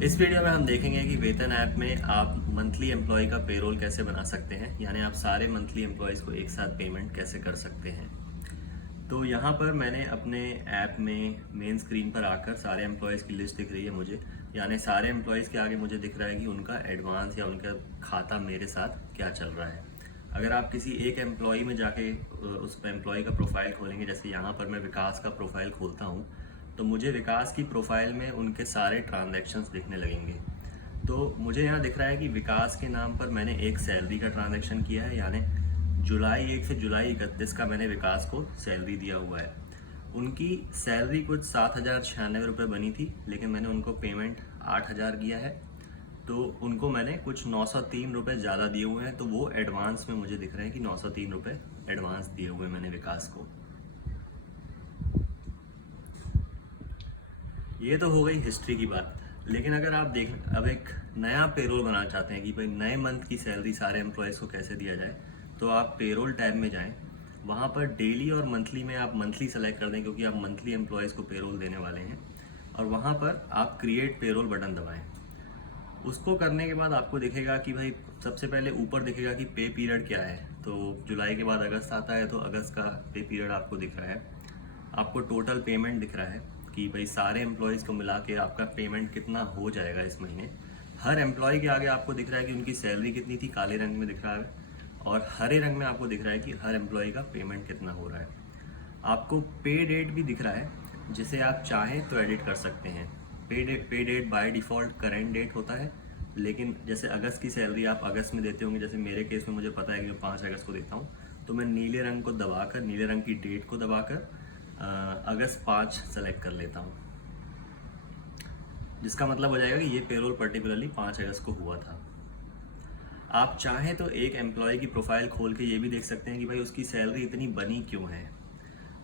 इस वीडियो में हम देखेंगे कि वेतन ऐप में आप मंथली एम्प्लॉय का पेरोल कैसे बना सकते हैं, यानी आप सारे मंथली एम्प्लॉयज़ को एक साथ पेमेंट कैसे कर सकते हैं। तो यहाँ पर मैंने अपने ऐप में मेन स्क्रीन पर आकर सारे एम्प्लॉयज़ की लिस्ट दिख रही है मुझे, यानी सारे एम्प्लॉयज़ के आगे मुझे दिख रहा है कि उनका एडवांस या उनका खाता मेरे साथ क्या चल रहा है। अगर आप किसी एक एम्प्लॉय में जाके उस एम्प्लॉय का प्रोफाइल खोलेंगे, जैसे यहाँ पर मैं विकास का प्रोफाइल खोलता हूँ, तो मुझे विकास की प्रोफाइल में उनके सारे ट्रांजैक्शंस दिखने लगेंगे। तो मुझे यहाँ दिख रहा है कि विकास के नाम पर मैंने एक सैलरी का ट्रांजैक्शन किया है, यानी जुलाई 1 से जुलाई 31 का मैंने विकास को सैलरी दिया हुआ है। उनकी सैलरी कुछ 7,096 रुपये बनी थी, लेकिन मैंने उनको पेमेंट 8,000 किया है। तो उनको मैंने कुछ 903 रुपये ज़्यादा दिए हुए हैं, तो वो एडवांस में मुझे दिख रहे हैं कि 903 रुपये एडवांस दिए हुए मैंने विकास को। ये तो हो गई हिस्ट्री की बात। लेकिन अगर आप अब एक नया पेरोल बनाना चाहते हैं कि भाई नए मंथ की सैलरी सारे एम्प्लॉयज़ को कैसे दिया जाए, तो आप पेरोल टैब में जाएं। वहाँ पर डेली और मंथली में आप मंथली सेलेक्ट कर दें, क्योंकि आप मंथली एम्प्लॉयज़ को पेरोल देने वाले हैं। और वहाँ पर आप क्रिएट पेरोल बटन दबाएं। उसको करने के बाद आपको दिखेगा कि भाई सबसे पहले ऊपर दिखेगा कि पे पीरियड क्या है। तो जुलाई के बाद अगस्त आता है, तो अगस्त का पे पीरियड आपको दिख रहा है। आपको टोटल पेमेंट दिख रहा है कि भाई सारे एम्प्लॉयज़ को मिला के आपका पेमेंट कितना हो जाएगा इस महीने। हर एम्प्लॉय के आगे आपको दिख रहा है कि उनकी सैलरी कितनी थी, काले रंग में दिख रहा है, और हरे रंग में आपको दिख रहा है कि हर एम्प्लॉय का पेमेंट कितना हो रहा है। आपको पे डेट भी दिख रहा है, जिसे आप चाहें तो एडिट कर सकते हैं। Pay date by default current date होता है, लेकिन जैसे अगस्त की सैलरी आप अगस्त में देते होंगे, जैसे मेरे केस में मुझे पता है कि मैं 5 अगस्त को देता हूँ, तो मैं नीले रंग को दबाकर, नीले रंग की डेट को दबाकर अगस्त 5 सेलेक्ट कर लेता हूँ, जिसका मतलब हो जाएगा कि ये पेरोल पर्टिकुलरली 5 अगस्त को हुआ था। आप चाहें तो एक एम्प्लॉय की प्रोफाइल खोल के ये भी देख सकते हैं कि भाई उसकी सैलरी इतनी बनी क्यों है।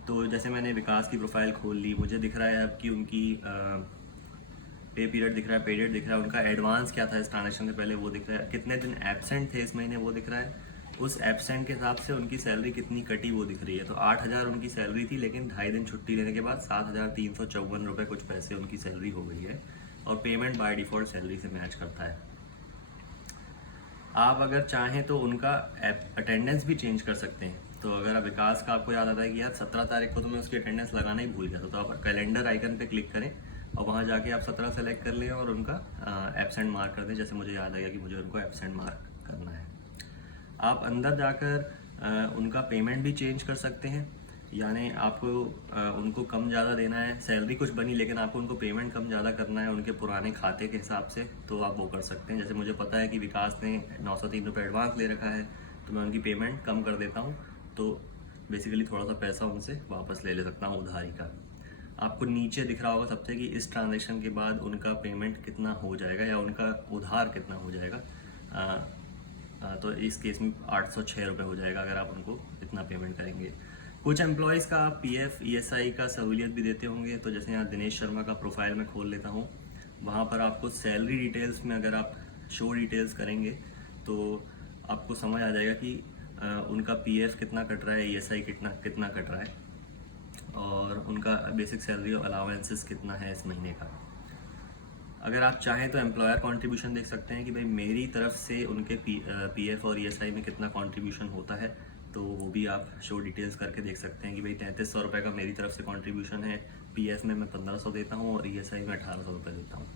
तो जैसे मैंने विकास की प्रोफाइल खोल ली, मुझे दिख रहा है अब कि उनकी पे पीरियड दिख रहा है, पे डेट दिख रहा है, उनका एडवांस क्या था इस ट्रांजेक्शन से पहले वो दिख रहा है, कितने दिन एब्सेंट थे इस महीने वो दिख रहा है, उस एब्सेंट के हिसाब से उनकी सैलरी कितनी कटी वो दिख रही है। तो 8,000 उनकी सैलरी थी, लेकिन 2.5 दिन छुट्टी लेने के बाद 7,354 रुपये कुछ पैसे उनकी सैलरी हो गई है, और पेमेंट बाय डिफ़ॉल्ट सैलरी से मैच करता है। आप अगर चाहें तो उनका अटेंडेंस भी चेंज कर सकते हैं। तो अगर विकास का आपको याद आता है कि यार 17 तारीख को तो मैं उसकी अटेंडेंस लगाना ही भूल गया था, तो आप कैलेंडर आइकन पे क्लिक करें और वहाँ जाके आप 17 सेलेक्ट कर लें और उनका एब्सेंट मार्क कर दें। जैसे मुझे याद आ गया कि मुझे उनको एब्सेंट मार्क करना है। आप अंदर जाकर उनका पेमेंट भी चेंज कर सकते हैं, यानी आपको उनको कम ज़्यादा देना है, सैलरी कुछ बनी लेकिन आपको उनको पेमेंट कम ज़्यादा करना है उनके पुराने खाते के हिसाब से, तो आप वो कर सकते हैं। जैसे मुझे पता है कि विकास ने 903 रुपये एडवांस ले रखा है, तो मैं उनकी पेमेंट कम कर देता हूँ, तो बेसिकली थोड़ा सा पैसा उनसे वापस ले सकता हूँ उधारी का। आपको नीचे दिख रहा होगा सबसे कि इस ट्रांजेक्शन के बाद उनका पेमेंट कितना हो जाएगा या उनका उधार कितना हो जाएगा। तो इस केस में 806 रुपये हो जाएगा अगर आप उनको इतना पेमेंट करेंगे। कुछ एम्प्लॉयज़ का आप पीएफ ईएसआई का सहूलियत भी देते होंगे। तो जैसे यहाँ दिनेश शर्मा का प्रोफाइल में खोल लेता हूँ, वहाँ पर आपको सैलरी डिटेल्स में अगर आप शो डिटेल्स करेंगे तो आपको समझ आ जाएगा कि उनका पीएफ कितना कट रहा है, ईएसआई कितना कितना कट रहा है, और उनका बेसिक सैलरी और अलाउंसेस कितना है इस महीने का। अगर आप चाहें तो एम्प्लॉयर कंट्रीब्यूशन देख सकते हैं कि भाई मेरी तरफ से उनके पीएफ और ईएसआई में कितना कंट्रीब्यूशन होता है, तो वो भी आप शो डिटेल्स करके देख सकते हैं कि भाई 3,300 रुपये का मेरी तरफ से कंट्रीब्यूशन है, पीएफ में मैं 1,500 देता हूँ और ईएसआई में 1,800 रुपये देता हूँ।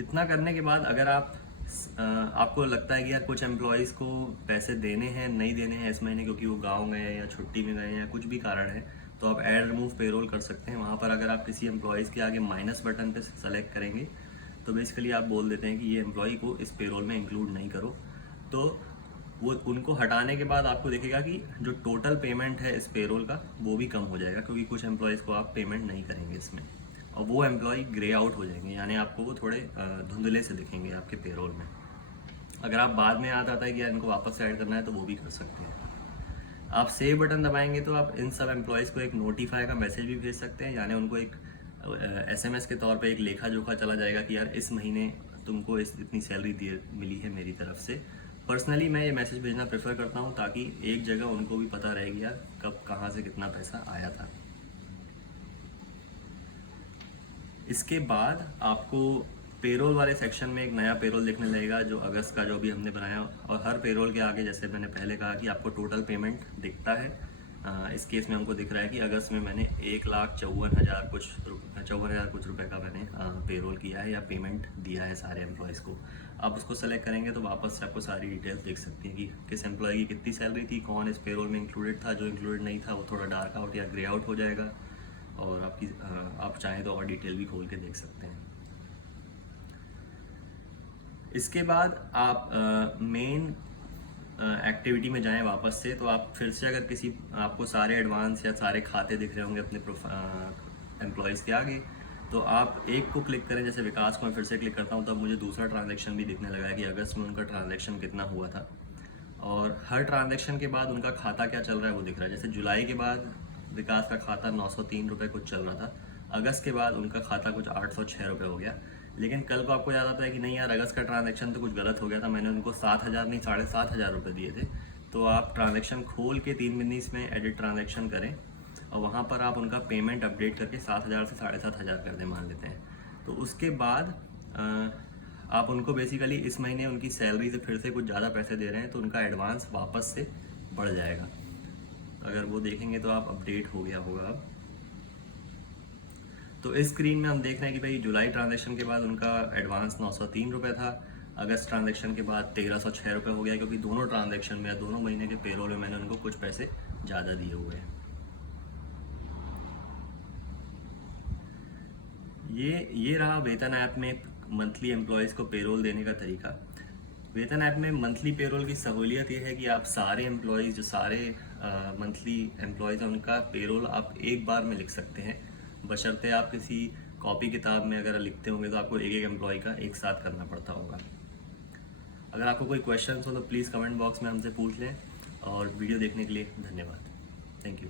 इतना करने के बाद अगर आपको लगता है कि यार कुछ एम्प्लॉयज़ को पैसे देने हैं, नहीं देने हैं इस महीने क्योंकि वो गाँव गए हैं या छुट्टी में गए हैं या कुछ भी कारण है, तो आप ऐड रिमूव पेरोल कर सकते हैं। वहाँ पर अगर आप किसी एम्प्लॉयज़ के आगे माइनस बटन पे सेलेक्ट करेंगे, तो बेसिकली आप बोल देते हैं कि ये एम्प्लॉय को इस पेरोल में इंक्लूड नहीं करो। तो वो उनको हटाने के बाद आपको दिखेगा कि जो टोटल पेमेंट है इस पेरोल का वो भी कम हो जाएगा, क्योंकि कुछ एम्प्लॉयज़ को आप पेमेंट नहीं करेंगे इसमें, और वो एम्प्लॉय ग्रे आउट हो जाएंगे, यानी आपको वो थोड़े धुंधले से दिखेंगे आपके पेरोल में। अगर आप बाद में याद आता है कि यार इनको वापस से ऐड करना है, तो वो भी कर सकते हैं। आप सेव बटन दबाएंगे तो आप इन सब एम्प्लॉयज़ को एक नोटिफाई का मैसेज भी भेज सकते हैं, यानी उनको एक एसएमएस के तौर पे एक लेखा जोखा चला जाएगा कि यार इस महीने तुमको इतनी सैलरी दी मिली है मेरी तरफ से। पर्सनली मैं ये मैसेज भेजना प्रेफर करता हूँ, ताकि एक जगह उनको भी पता रहेगी यार कब कहाँ से कितना पैसा आया था। इसके बाद आपको पेरोल वाले सेक्शन में एक नया पेरोल दिखने लगेगा जो अगस्त का जो अभी हमने बनाया, और हर पेरोल के आगे जैसे मैंने पहले कहा कि आपको टोटल पेमेंट दिखता है। इस केस में हमको दिख रहा है कि अगस्त में मैंने 1,54,000 कुछ रुपए का मैंने पेरोल किया है या पेमेंट दिया है सारे एम्प्लॉयज़ को। आप उसको सेलेक्ट करेंगे तो वापस से आपको सारी डिटेल्स दिख सकती हैं कि किस एम्प्लॉय की कितनी सैलरी थी, कौन इस पेरोल में इंक्लूडेड था, जो इंक्लूडेड नहीं था वो थोड़ा डार्क आउट या ग्रे आउट हो जाएगा, और आपकी आप चाहें तो और डिटेल भी खोल के देख सकते हैं। इसके बाद आप मेन एक्टिविटी में जाएं वापस से, तो आप फिर से अगर किसी आपको सारे एडवांस या सारे खाते दिख रहे होंगे अपने एम्प्लॉयज़ के आगे, तो आप एक को क्लिक करें। जैसे विकास को मैं फिर से क्लिक करता हूं, तब मुझे दूसरा ट्रांजैक्शन भी दिखने लगा है कि अगस्त में उनका ट्रांजैक्शन कितना हुआ था, और हर ट्रांजैक्शन के बाद उनका खाता क्या चल रहा है वो दिख रहा है। जैसे जुलाई के बाद विकास का खाता 903 रुपये कुछ चल रहा था, अगस्त के बाद उनका खाता कुछ 806 रुपये हो गया। लेकिन कल को आपको याद आता है कि नहीं यार, अगस्त का ट्रांजैक्शन तो कुछ गलत हो गया था, मैंने उनको 7,000 नहीं 7,500 रुपये दिए थे। तो आप ट्रांजैक्शन खोल के 3 मिनट में एडिट ट्रांजैक्शन करें, और वहाँ पर आप उनका पेमेंट अपडेट करके 7,000 से 7,500 कर दें मान लेते हैं। तो उसके बाद आप उनको बेसिकली इस महीने उनकी सैलरी से फिर से कुछ ज़्यादा पैसे दे रहे हैं, तो उनका एडवांस वापस से बढ़ जाएगा। अगर वो देखेंगे तो आप अपडेट हो गया होगा अब। तो इस स्क्रीन में हम देख रहे हैं कि भाई जुलाई ट्रांजैक्शन के बाद उनका एडवांस 903 रुपये था, अगस्त ट्रांजैक्शन के बाद 1,306 रुपये हो गया, क्योंकि दोनों ट्रांजैक्शन में या दोनों महीने के पेरोल में मैंने उनको कुछ पैसे ज़्यादा दिए हुए हैं। ये रहा वेतन ऐप में मंथली एम्प्लॉयज़ को पेरोल देने का तरीका। वेतन ऐप में मंथली पेरोल की सहूलियत ये है कि आप सारे एम्प्लॉयज़ जो सारे मंथली एम्प्लॉयज़ हैं उनका पेरोल आप एक बार में लिख सकते हैं, बशर्ते आप किसी कॉपी किताब में अगर लिखते होंगे तो आपको एक एक एम्प्लॉय का एक साथ करना पड़ता होगा। अगर आपको कोई क्वेश्चन हो तो प्लीज़ कमेंट बॉक्स में हमसे पूछ लें, और वीडियो देखने के लिए धन्यवाद। Thank you.